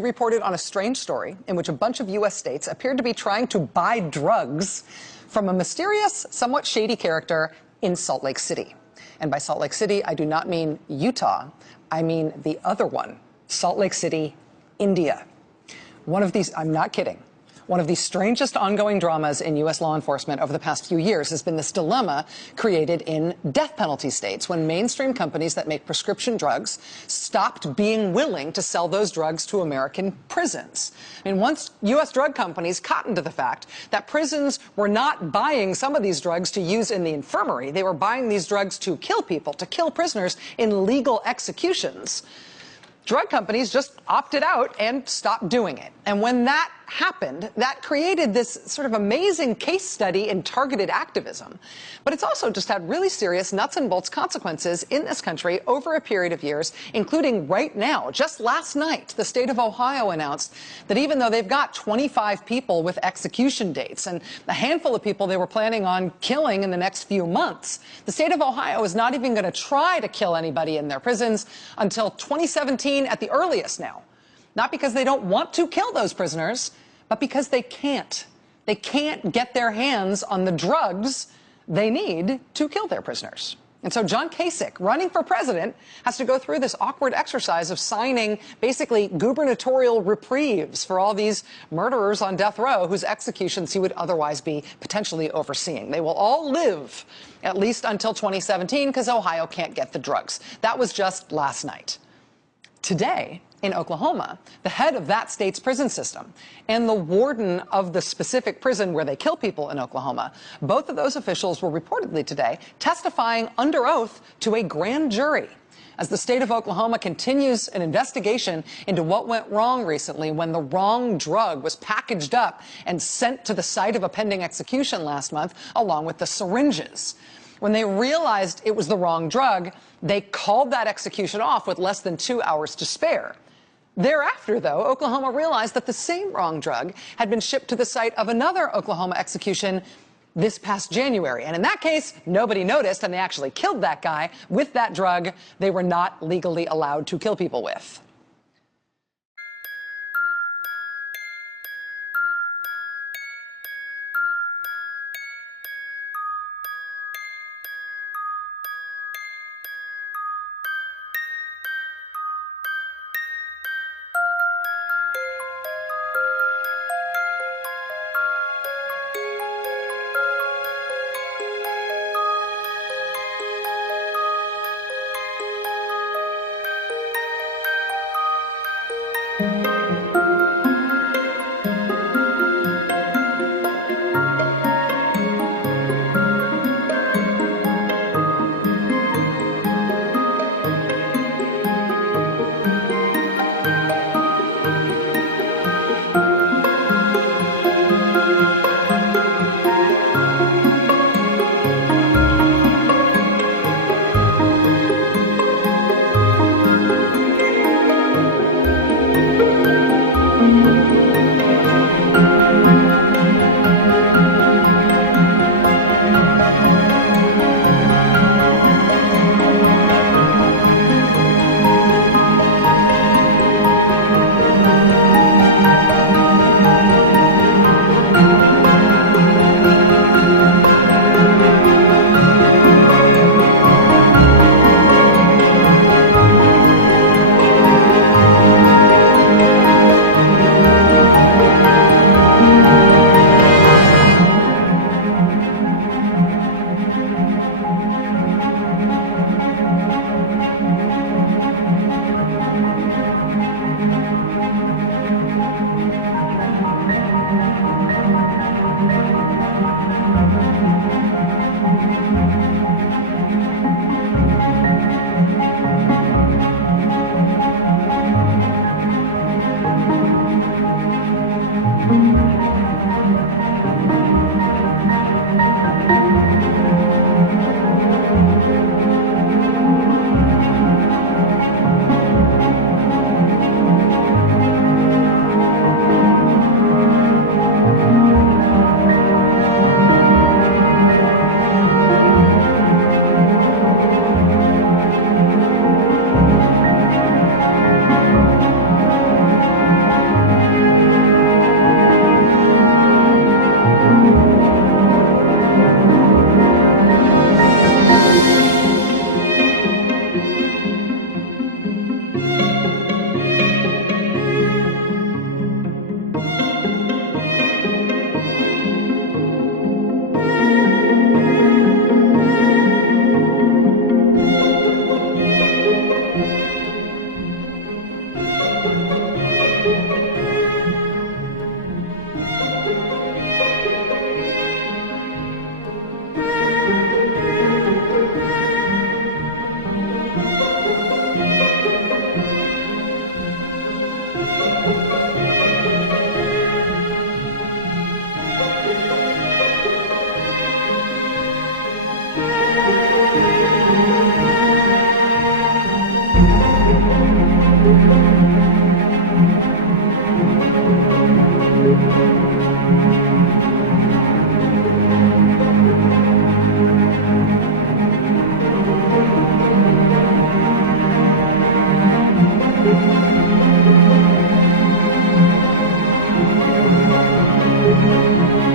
we reported on a strange story in which a bunch of U.S. states appeared to be trying to buy drugs from a mysterious, somewhat shady character in Salt Lake City. And by Salt Lake City, I do not mean Utah. I mean the other one, Salt Lake City, India. One of these, I'm not kidding, one of the strangest ongoing dramas in U.S. law enforcement over the past few years has been this dilemma created in death penalty states when mainstream companies that make prescription drugs stopped being willing to sell those drugs to American prisons. I mean, once U.S. drug companies cottoned to the fact that prisons were not buying some of these drugs to use in the infirmary, they were buying these drugs to kill people, to kill prisoners in legal executions, drug companies just opted out and stopped doing it. And when that happened, that created this sort of amazing case study in targeted activism. But it's also just had really serious nuts and bolts consequences in this country over a period of years, including right now. Just last night, the state of Ohio announced that even though they've got 25 people with execution dates and a handful of people they were planning on killing in the next few months, the state of Ohio is not even going to try to kill anybody in their prisons until 2017 at the earliest now. Not because they don't want to kill those prisoners, but because they can't. They can't get their hands on the drugs they need to kill their prisoners. And so John Kasich, running for president, has to go through this awkward exercise of signing basically gubernatorial reprieves for all these murderers on death row whose executions he would otherwise be potentially overseeing. They will all live at least until 2017 because Ohio can't get the drugs. That was just last night. Today, in Oklahoma, the head of that state's prison system and the warden of the specific prison where they kill people in Oklahoma, both of those officials were reportedly today testifying under oath to a grand jury as the state of Oklahoma continues an investigation into what went wrong recently when the wrong drug was packaged up and sent to the site of a pending execution last month, along with the syringes. When they realized it was the wrong drug, they called that execution off with less than 2 hours to spare. Thereafter, though, Oklahoma realized that the same wrong drug had been shipped to the site of another Oklahoma execution this past January. And in that case, nobody noticed, and they actually killed that guy with that drug they were not legally allowed to kill people with. you.